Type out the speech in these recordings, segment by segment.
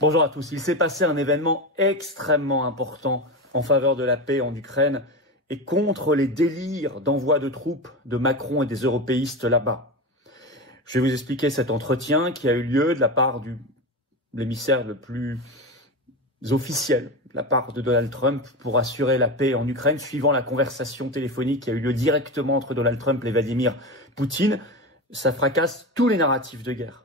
Bonjour à tous. Il s'est passé un événement extrêmement important en faveur de la paix en Ukraine et contre les délires d'envoi de troupes de Macron et des européistes là-bas. Je vais vous expliquer cet entretien qui a eu lieu de la part de l'émissaire le plus officiel, de la part de Donald Trump, pour assurer la paix en Ukraine, suivant la conversation téléphonique qui a eu lieu directement entre Donald Trump et Vladimir Poutine. Ça fracasse tous les narratifs de guerre.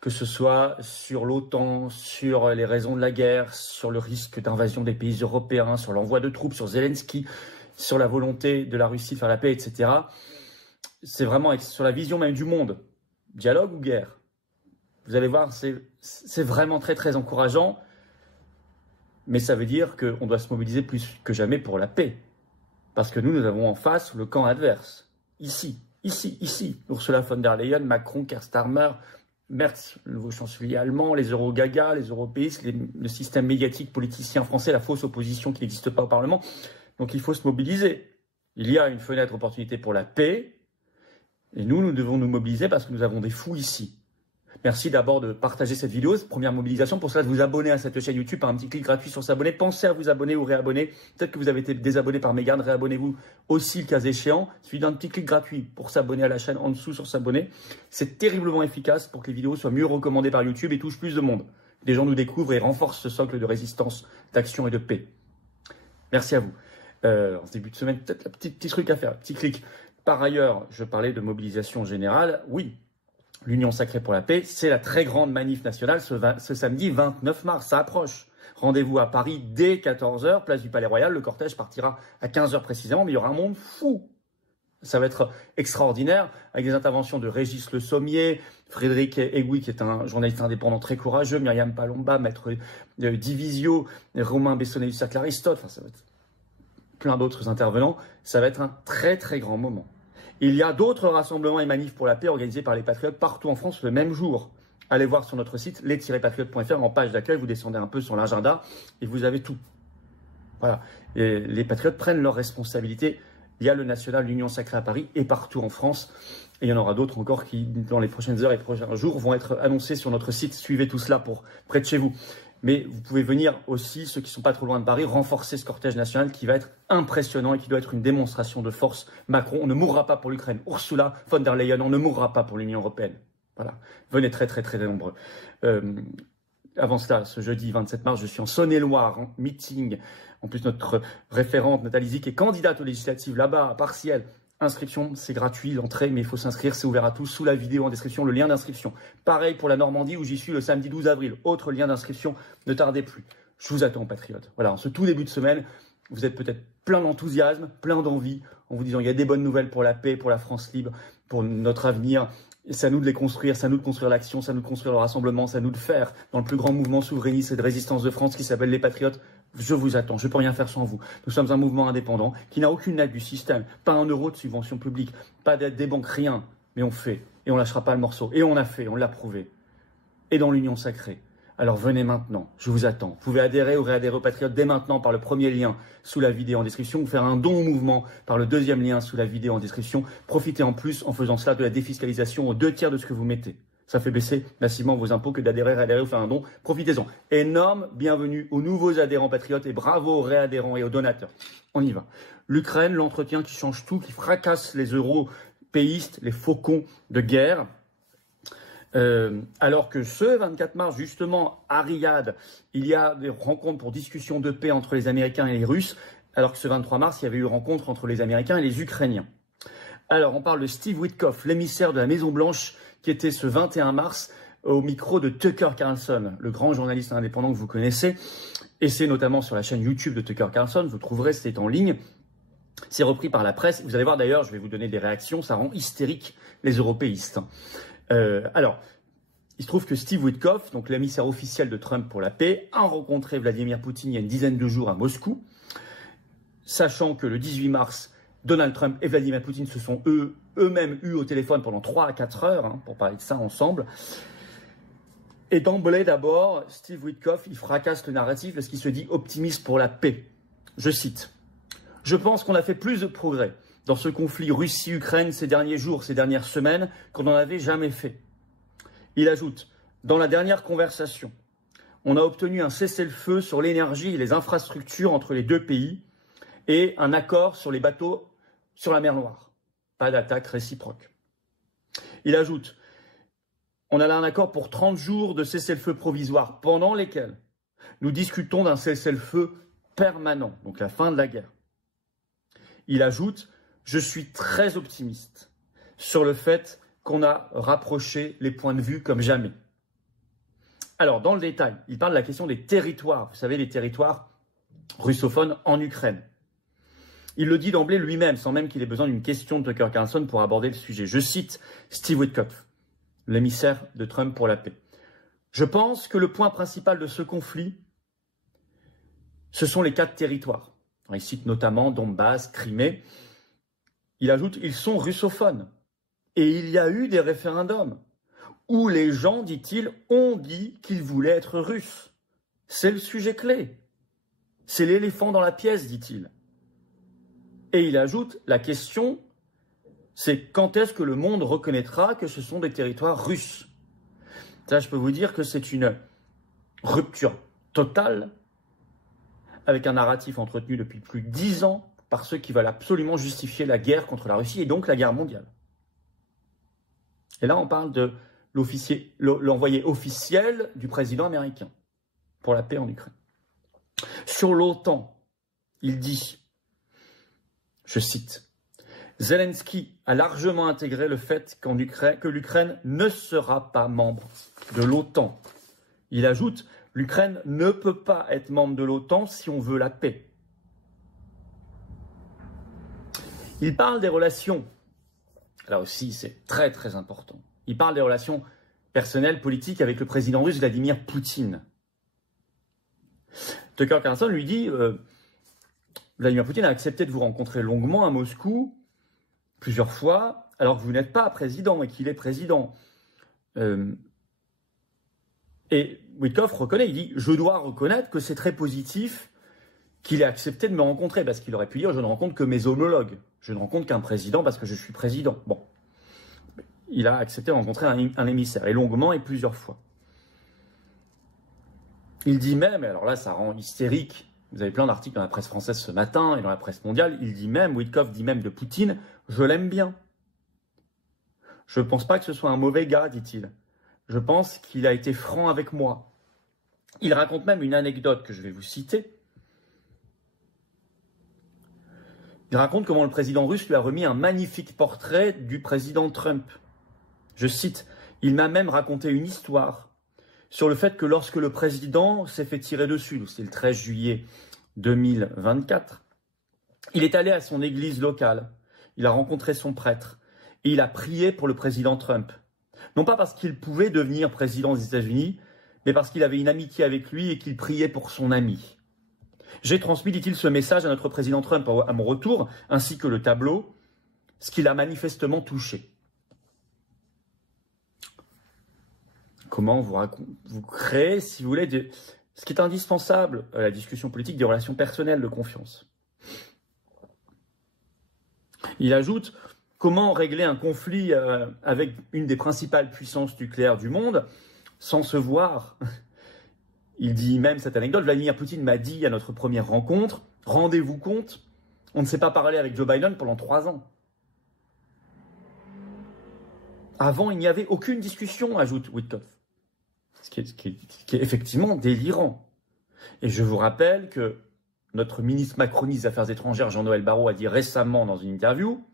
Que ce soit sur l'OTAN, sur les raisons de la guerre, sur le risque d'invasion des pays européens, sur l'envoi de troupes, sur Zelensky, sur la volonté de la Russie de faire la paix, etc. C'est vraiment sur la vision même du monde. Dialogue ou guerre? Vous allez voir, c'est vraiment très très encourageant, mais ça veut dire qu'on doit se mobiliser plus que jamais pour la paix. Parce que nous avons en face le camp adverse. Ici. Ursula von der Leyen, Macron, Keir Starmer, Merz, le nouveau chancelier allemand, les eurogagas, les européistes, le système médiatique politicien français, la fausse opposition qui n'existe pas au Parlement. Donc il faut se mobiliser. Il y a une fenêtre d'opportunité pour la paix. Et nous devons nous mobiliser parce que nous avons des fous ici. Merci d'abord de partager cette vidéo, cette première mobilisation. Pour cela, de vous abonner à cette chaîne YouTube par un petit clic gratuit sur s'abonner. Pensez à vous abonner ou réabonner. Peut-être que vous avez été désabonné par mégarde. Réabonnez-vous aussi le cas échéant. Il suffit d'un petit clic gratuit pour s'abonner à la chaîne en dessous sur s'abonner. C'est terriblement efficace pour que les vidéos soient mieux recommandées par YouTube et touchent plus de monde. Les gens nous découvrent et renforcent ce socle de résistance, d'action et de paix. Merci à vous. En ce début de semaine, peut-être un petit truc à faire, petit clic. Par ailleurs, je parlais de mobilisation générale. Oui. L'Union sacrée pour la paix, c'est la très grande manif nationale ce samedi 29 mars. Ça approche. Rendez-vous à Paris dès 14 h, place du Palais Royal. Le cortège partira à 15 h précisément, mais il y aura un monde fou. Ça va être extraordinaire, avec des interventions de Régis Le Sommier, Frédéric Egui, qui est un journaliste indépendant très courageux, Myriam Palomba, maître Divisio, Romain Bessonnet du Cercle Aristote, enfin, ça va être plein d'autres intervenants. Ça va être un très très grand moment. Il y a d'autres rassemblements et manifs pour la paix organisés par les Patriotes partout en France le même jour. Allez voir sur notre site les-patriotes.fr en page d'accueil, vous descendez un peu sur l'agenda et vous avez tout. Voilà. Et les Patriotes prennent leurs responsabilités. Il y a le National, l'Union Sacrée à Paris et partout en France. Et il y en aura d'autres encore qui, dans les prochaines heures et prochains jours, vont être annoncés sur notre site. Suivez tout cela pour près de chez vous. Mais vous pouvez venir aussi, ceux qui ne sont pas trop loin de Paris, renforcer ce cortège national qui va être impressionnant et qui doit être une démonstration de force. Macron, on ne mourra pas pour l'Ukraine. Ursula von der Leyen, on ne mourra pas pour l'Union européenne. Voilà. Venez très nombreux. Avant cela, ce jeudi 27 mars, je suis en Saône-et-Loire, en meeting. En plus, notre référente, Nathalie Zic, est candidate aux législatives là-bas, à partiel. Inscription, c'est gratuit, l'entrée, mais il faut s'inscrire, c'est ouvert à tous. Sous la vidéo en description, le lien d'inscription. Pareil pour la Normandie où j'y suis le samedi 12 avril. Autre lien d'inscription, ne tardez plus. Je vous attends, patriotes. Voilà, en ce tout début de semaine, vous êtes peut-être plein d'enthousiasme, plein d'envie, en vous disant il y a des bonnes nouvelles pour la paix, pour la France libre, pour notre avenir. C'est à nous de les construire, c'est à nous de construire l'action, c'est à nous de construire le rassemblement, c'est à nous de faire dans le plus grand mouvement souverainiste et de résistance de France qui s'appelle les Patriotes. Je vous attends, je ne peux rien faire sans vous. Nous sommes un mouvement indépendant qui n'a aucune aide du système, pas un euro de subvention publique, pas d'aide des banques, rien. Mais on fait, et on ne lâchera pas le morceau. Et on a fait, on l'a prouvé. Et dans l'Union sacrée. Alors venez maintenant, je vous attends. Vous pouvez adhérer ou réadhérer aux Patriotes dès maintenant par le premier lien sous la vidéo en description ou faire un don au mouvement par le deuxième lien sous la vidéo en description. Profitez en plus en faisant cela de la défiscalisation aux 2 tiers de ce que vous mettez. Ça fait baisser massivement vos impôts que d'adhérer, réadhérer ou faire un don. Profitez-en. Énorme bienvenue aux nouveaux adhérents patriotes et bravo aux réadhérents et aux donateurs. On y va. L'Ukraine, l'entretien qui change tout, qui fracasse les européistes, les faucons de guerre. Alors que ce 24 mars, justement, à Riyad, il y a des rencontres pour discussion de paix entre les Américains et les Russes, alors que ce 23 mars, il y avait eu rencontre entre les Américains et les Ukrainiens. Alors, on parle de Steve Witkoff, l'émissaire de la Maison-Blanche, qui était ce 21 mars au micro de Tucker Carlson, le grand journaliste indépendant que vous connaissez. Et c'est notamment sur la chaîne YouTube de Tucker Carlson, vous trouverez, c'est en ligne. C'est repris par la presse. Vous allez voir d'ailleurs, je vais vous donner des réactions, ça rend hystérique les européistes. Alors, il se trouve que Steve Witkoff, donc l'émissaire officiel de Trump pour la paix, a rencontré Vladimir Poutine il y a une dizaine de jours à Moscou, sachant que le 18 mars, Donald Trump et Vladimir Poutine se sont eux-mêmes eus au téléphone pendant 3 à 4 heures pour parler de ça ensemble. Et d'emblée d'abord, Steve Witkoff, il fracasse le narratif parce qu'il se dit optimiste pour la paix. Je cite. « Je pense qu'on a fait plus de progrès dans ce conflit Russie-Ukraine ces derniers jours, ces dernières semaines, qu'on n'en avait jamais fait. » Il ajoute, dans la dernière conversation, on a obtenu un cessez-le-feu sur l'énergie et les infrastructures entre les deux pays et un accord sur les bateaux sur la mer Noire. Pas d'attaque réciproque. Il ajoute, on a là un accord pour 30 jours de cessez-le-feu provisoire pendant lesquels nous discutons d'un cessez-le-feu permanent, donc la fin de la guerre. Il ajoute, je suis très optimiste sur le fait qu'on a rapproché les points de vue comme jamais. Alors, dans le détail, il parle de la question des territoires. Vous savez, les territoires russophones en Ukraine. Il le dit d'emblée lui-même, sans même qu'il ait besoin d'une question de Tucker Carlson pour aborder le sujet. Je cite Steve Witkoff, l'émissaire de Trump pour la paix. Je pense que le point principal de ce conflit, ce sont les 4 territoires. Il cite notamment Donbass, Crimée. Il ajoute, ils sont russophones. Et il y a eu des référendums où les gens, dit-il, ont dit qu'ils voulaient être russes. C'est le sujet clé. C'est l'éléphant dans la pièce, dit-il. Et il ajoute, la question, c'est quand est-ce que le monde reconnaîtra que ce sont des territoires russes? Ça, je peux vous dire que c'est une rupture totale avec un narratif entretenu depuis plus de 10 ans par ceux qui veulent absolument justifier la guerre contre la Russie et donc la guerre mondiale. Et là, on parle de l'envoyé officiel du président américain pour la paix en Ukraine. Sur l'OTAN, il dit, je cite, Zelensky a largement intégré le fait que l'Ukraine ne sera pas membre de l'OTAN. Il ajoute, l'Ukraine ne peut pas être membre de l'OTAN si on veut la paix. Il parle des relations. Là aussi, c'est très très important. Il parle des relations personnelles, politiques avec le président russe Vladimir Poutine. Tucker Carlson lui dit Vladimir Poutine a accepté de vous rencontrer longuement à Moscou, plusieurs fois, alors que vous n'êtes pas président et qu'il est président. Et Witkoff reconnaît, il dit, je dois reconnaître que c'est très positif qu'il ait accepté de me rencontrer, parce qu'il aurait pu dire, je ne rencontre que mes homologues. Je ne rencontre qu'un président parce que je suis président. Bon. Il a accepté de rencontrer un émissaire, et longuement et plusieurs fois. Il dit même, et alors là ça rend hystérique, vous avez plein d'articles dans la presse française ce matin et dans la presse mondiale, il dit même, Witkoff dit même de Poutine, je l'aime bien. Je ne pense pas que ce soit un mauvais gars, dit-il. Je pense qu'il a été franc avec moi. Il raconte même une anecdote que je vais vous citer. Il raconte comment le président russe lui a remis un magnifique portrait du président Trump. Je cite, « Il m'a même raconté une histoire sur le fait que lorsque le président s'est fait tirer dessus, c'est le 13 juillet 2024, il est allé à son église locale, il a rencontré son prêtre et il a prié pour le président Trump. Non pas parce qu'il pouvait devenir président des États-Unis, mais parce qu'il avait une amitié avec lui et qu'il priait pour son ami. J'ai transmis, dit-il, ce message à notre président Trump à mon retour, ainsi que le tableau, ce qui l'a manifestement touché. » Comment vous créez, si vous voulez, ce qui est indispensable à la discussion politique, des relations personnelles de confiance. Il ajoute, comment régler un conflit avec une des principales puissances nucléaires du monde sans se voir. Il dit même cette anecdote, Vladimir Poutine m'a dit à notre première rencontre, rendez-vous compte, on ne s'est pas parlé avec Joe Biden pendant 3 ans. Avant, il n'y avait aucune discussion, ajoute Witkoff. Ce qui est effectivement délirant. Et je vous rappelle que notre ministre macroniste des Affaires étrangères, Jean-Noël Barrot, a dit récemment dans une interview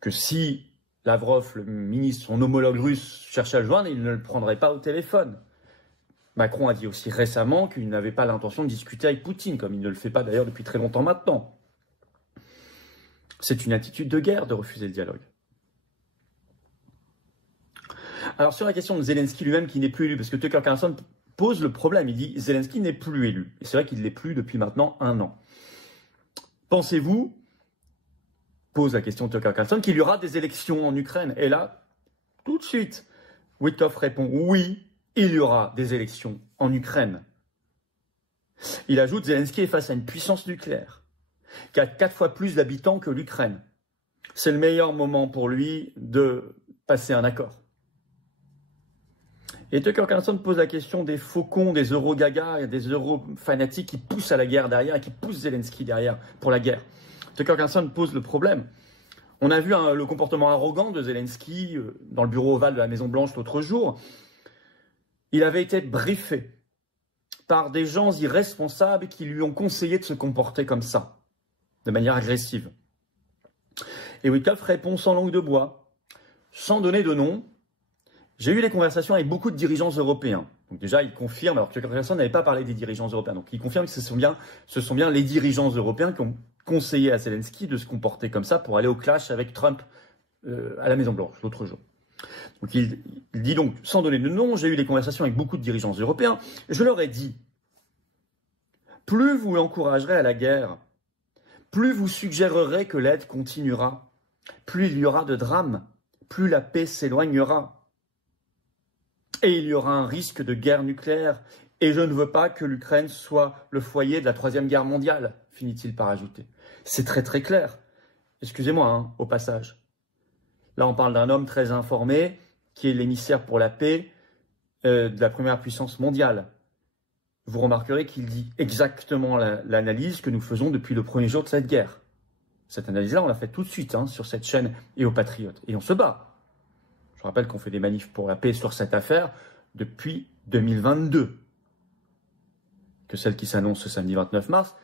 que si Lavrov, le ministre, son homologue russe, cherchait à le joindre, il ne le prendrait pas au téléphone. Macron a dit aussi récemment qu'il n'avait pas l'intention de discuter avec Poutine, comme il ne le fait pas d'ailleurs depuis très longtemps maintenant. C'est une attitude de guerre de refuser le dialogue. Alors sur la question de Zelensky lui-même qui n'est plus élu, parce que Tucker Carlson pose le problème, il dit Zelensky n'est plus élu. Et c'est vrai qu'il ne l'est plus depuis maintenant 1 an. Pensez-vous, pose la question de Tucker Carlson, qu'il y aura des élections en Ukraine? Et là, tout de suite, Witkoff répond oui, il y aura des élections en Ukraine. Il ajoute Zelensky est face à une puissance nucléaire qui a 4 fois plus d'habitants que l'Ukraine. C'est le meilleur moment pour lui de passer un accord. Et Tucker Carlson pose la question des faucons, des euro-gagas, des euro-fanatiques qui poussent à la guerre derrière et qui poussent Zelensky derrière pour la guerre. Tucker Carlson pose le problème. On a vu le comportement arrogant de Zelensky dans le bureau ovale de la Maison-Blanche l'autre jour. Il avait été briefé par des gens irresponsables qui lui ont conseillé de se comporter comme ça, de manière agressive. Et Witkoff répond sans langue de bois, sans donner de nom. J'ai eu des conversations avec beaucoup de dirigeants européens. Donc déjà, il confirme, alors que Tucker Carlson n'avait pas parlé des dirigeants européens. Donc il confirme que ce sont bien les dirigeants européens qui ont conseillé à Zelensky de se comporter comme ça pour aller au clash avec Trump à la Maison-Blanche l'autre jour. Donc il dit donc, sans donner de nom, j'ai eu des conversations avec beaucoup de dirigeants européens. Je leur ai dit, plus vous l'encouragerez à la guerre, plus vous suggérerez que l'aide continuera, plus il y aura de drames, plus la paix s'éloignera. Et il y aura un risque de guerre nucléaire. Et je ne veux pas que l'Ukraine soit le foyer de la Troisième Guerre mondiale, finit-il par ajouter. C'est très très clair. Excusez-moi, hein, au passage. Là, on parle d'un homme très informé, qui est l'émissaire pour la paix de la première puissance mondiale. Vous remarquerez qu'il dit exactement l'analyse que nous faisons depuis le premier jour de cette guerre. Cette analyse-là, on l'a fait tout de suite hein, sur cette chaîne et aux Patriotes. Et on se bat. Je rappelle qu'on fait des manifs pour la paix sur cette affaire depuis 2022. Que celle qui s'annonce ce samedi 29 mars,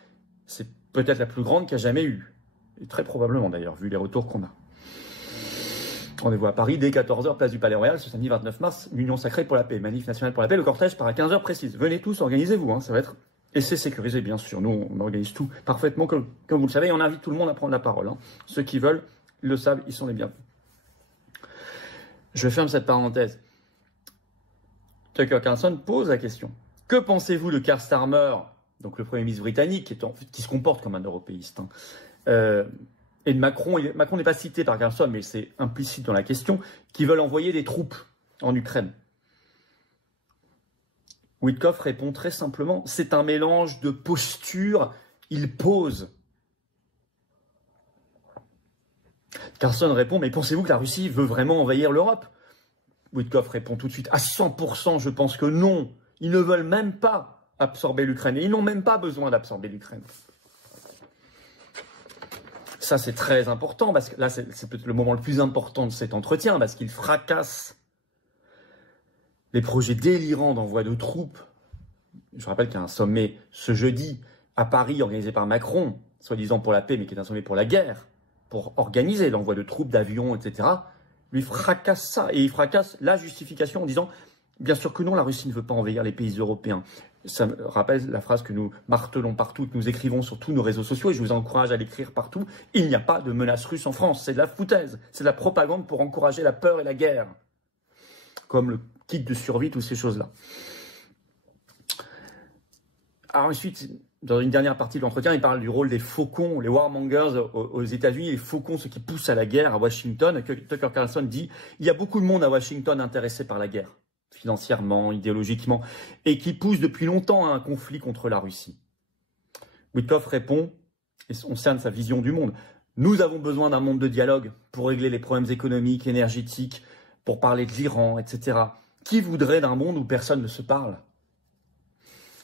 c'est peut-être la plus grande qu'il y a jamais eu. Et très probablement d'ailleurs, vu les retours qu'on a. Rendez-vous à Paris dès 14h, place du Palais Royal, ce samedi 29 mars, l'Union sacrée pour la paix, manif nationale pour la paix. Le cortège part à 15h précise. Venez tous, organisez-vous, hein, ça va être... Et c'est sécurisé, bien sûr. Nous, on organise tout parfaitement, comme vous le savez, et on invite tout le monde à prendre la parole. Hein. Ceux qui veulent le savent, ils sont les bienvenus. Je ferme cette parenthèse. Tucker Carlson pose la question. Que pensez-vous de Keir Starmer, donc le Premier ministre britannique, qui se comporte comme un européiste et de Macron? Macron n'est pas cité par Carlson, mais c'est implicite dans la question, qui veulent envoyer des troupes en Ukraine. Witkoff répond très simplement, c'est un mélange de postures, il pose. Carlson répond, mais pensez-vous que la Russie veut vraiment envahir l'Europe? Witkoff répond tout de suite, à 100%, je pense que non. Ils ne veulent même pas absorber l'Ukraine. Et ils n'ont même pas besoin d'absorber l'Ukraine. Ça, c'est très important, parce que là, c'est peut-être le moment le plus important de cet entretien, parce qu'il fracasse les projets délirants d'envoi de troupes. Je rappelle qu'il y a un sommet ce jeudi à Paris, organisé par Macron, soi-disant pour la paix, mais qui est un sommet pour la guerre, pour organiser l'envoi de troupes, d'avions, etc. Lui fracasse ça, et il fracasse la justification en disant « Bien sûr que non, la Russie ne veut pas envahir les pays européens ». Ça me rappelle la phrase que nous martelons partout, que nous écrivons sur tous nos réseaux sociaux, et je vous encourage à l'écrire partout. Il n'y a pas de menace russe en France, c'est de la foutaise, c'est de la propagande pour encourager la peur et la guerre. Comme le kit de survie, toutes ces choses-là. Alors ensuite, dans une dernière partie de l'entretien, il parle du rôle des faucons, les warmongers aux États-Unis, les faucons, ceux qui poussent à la guerre à Washington. Tucker Carlson dit « Il y a beaucoup de monde à Washington intéressé par la guerre, financièrement, idéologiquement, et qui pousse depuis longtemps à un conflit contre la Russie. » Witkoff répond, et on cerne sa vision du monde, « Nous avons besoin d'un monde de dialogue pour régler les problèmes économiques, énergétiques, pour parler de l'Iran, etc. Qui voudrait d'un monde où personne ne se parle ?»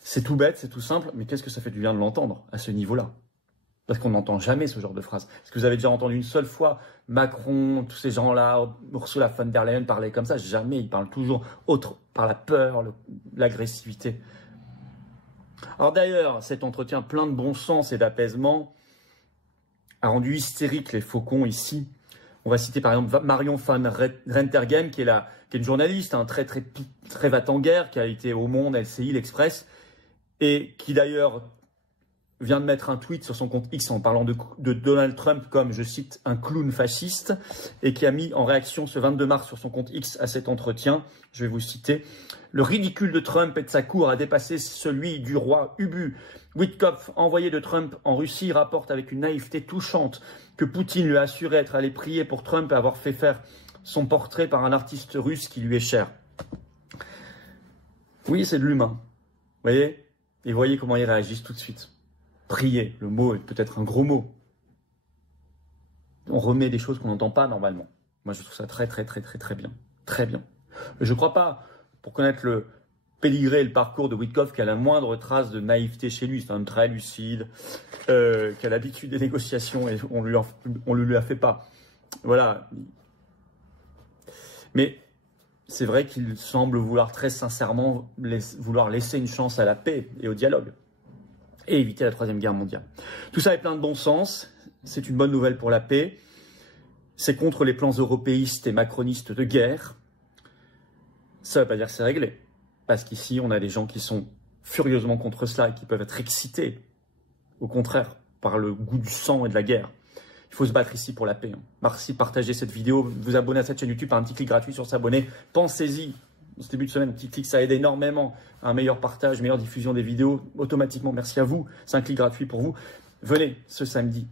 C'est tout bête, c'est tout simple, mais qu'est-ce que ça fait du bien de l'entendre à ce niveau-là? Parce qu'on n'entend jamais ce genre de phrase. Est-ce que vous avez déjà entendu une seule fois Macron, tous ces gens-là, Ursula von der Leyen parler comme ça? Jamais, ils parlent toujours autre, par la peur, l'agressivité. Alors d'ailleurs, cet entretien plein de bon sens et d'apaisement a rendu hystérique les faucons ici. On va citer par exemple Marion van Rentergem, qui est une journaliste, hein, très va-t-en-guerre, qui a été au Monde, LCI, l'Express, et qui d'ailleurs vient de mettre un tweet sur son compte X en parlant de Donald Trump comme, je cite, un clown fasciste, et qui a mis en réaction ce 22 mars sur son compte X à cet entretien, je vais vous citer, « Le ridicule de Trump et de sa cour a dépassé celui du roi Ubu. Witkoff, envoyé de Trump en Russie, rapporte avec une naïveté touchante que Poutine lui a assuré être allé prier pour Trump et avoir fait faire son portrait par un artiste russe qui lui est cher. » Oui, c'est de l'humain. Vous voyez? Et voyez comment ils réagissent tout de suite. Prier, le mot est peut-être un gros mot. On remet des choses qu'on n'entend pas normalement. Moi, je trouve ça très bien. Très bien. Je ne crois pas pour connaître le pédigré et le parcours de Witkoff, qui a la moindre trace de naïveté chez lui. C'est un homme très lucide, qui a l'habitude des négociations et on lui a fait pas. Voilà. Mais c'est vrai qu'il semble vouloir très sincèrement vouloir laisser une chance à la paix et au dialogue et éviter la Troisième Guerre mondiale. Tout ça est plein de bon sens. C'est une bonne nouvelle pour la paix. C'est contre les plans européistes et macronistes de guerre. Ça ne veut pas dire que c'est réglé. Parce qu'ici, on a des gens qui sont furieusement contre cela et qui peuvent être excités, au contraire, par le goût du sang et de la guerre. Il faut se battre ici pour la paix. Merci, partagez cette vidéo, vous abonnez à cette chaîne YouTube par un petit clic gratuit sur s'abonner. Pensez-y, ce début de semaine, un petit clic, ça aide énormément à un meilleur partage, meilleure diffusion des vidéos automatiquement. Merci à vous, c'est un clic gratuit pour vous. Venez ce samedi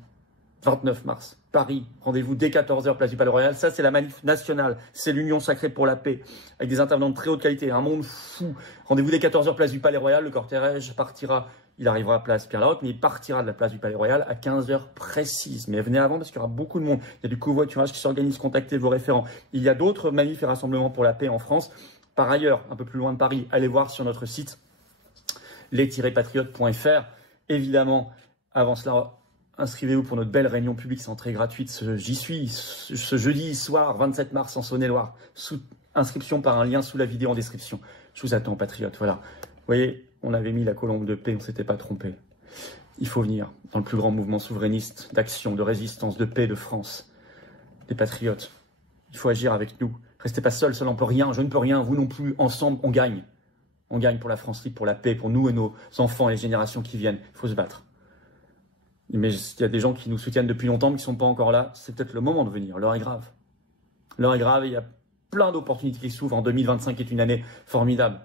29 mars, Paris, rendez-vous dès 14 h, place du Palais-Royal. Ça, c'est la manif nationale, c'est l'Union sacrée pour la paix, avec des intervenants de très haute qualité, un monde fou. Rendez-vous dès 14 h, place du Palais-Royal, le cortège partira, il arrivera à place Pierre-Laroque, mais il partira de la place du Palais-Royal à 15 h précises. Mais venez avant parce qu'il y aura beaucoup de monde. Il y a du covoiturage qui s'organise, contactez vos référents. Il y a d'autres manifs et rassemblements pour la paix en France. Par ailleurs, un peu plus loin de Paris, allez voir sur notre site les-patriotes.fr. Évidemment, avant cela, inscrivez-vous pour notre belle réunion publique, c'est entrée gratuite. J'y suis ce jeudi soir, 27 mars, en Saône-et-Loire. Inscription par un lien sous la vidéo en description. Je vous attends, patriotes. Voilà. Vous voyez, on avait mis la colombe de paix, on ne s'était pas trompé. Il faut venir dans le plus grand mouvement souverainiste d'action, de résistance, de paix de France. Les patriotes, il faut agir avec nous. Restez pas seuls, seul on peut rien, je ne peux rien, vous non plus. Ensemble, on gagne. On gagne pour la France libre, pour la paix, pour nous et nos enfants et les générations qui viennent. Il faut se battre. Mais il y a des gens qui nous soutiennent depuis longtemps, mais qui ne sont pas encore là. C'est peut-être le moment de venir. L'heure est grave. L'heure est grave et il y a plein d'opportunités qui s'ouvrent. En 2025 est une année formidable.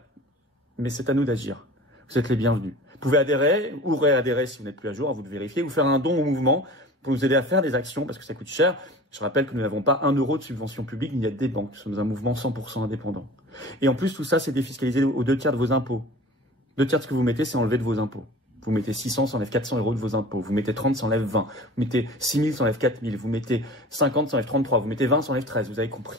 Mais c'est à nous d'agir. Vous êtes les bienvenus. Vous pouvez adhérer ou réadhérer si vous n'êtes plus à jour, à vous de vérifier, ou faire un don au mouvement pour nous aider à faire des actions parce que ça coûte cher. Je rappelle que nous n'avons pas 1 euro de subvention publique, il y a des banques. Nous sommes un mouvement 100% indépendant. Et en plus, tout ça, c'est défiscalisé aux 2 tiers de vos impôts. 2 tiers de ce que vous mettez, c'est enlevé de vos impôts. Vous mettez 600, ça enlève 400 euros de vos impôts. Vous mettez 30, ça enlève 20. Vous mettez 6 000, ça enlève 4 000. Vous mettez 50, ça enlève 33. Vous mettez 20, ça enlève 13. Vous avez compris.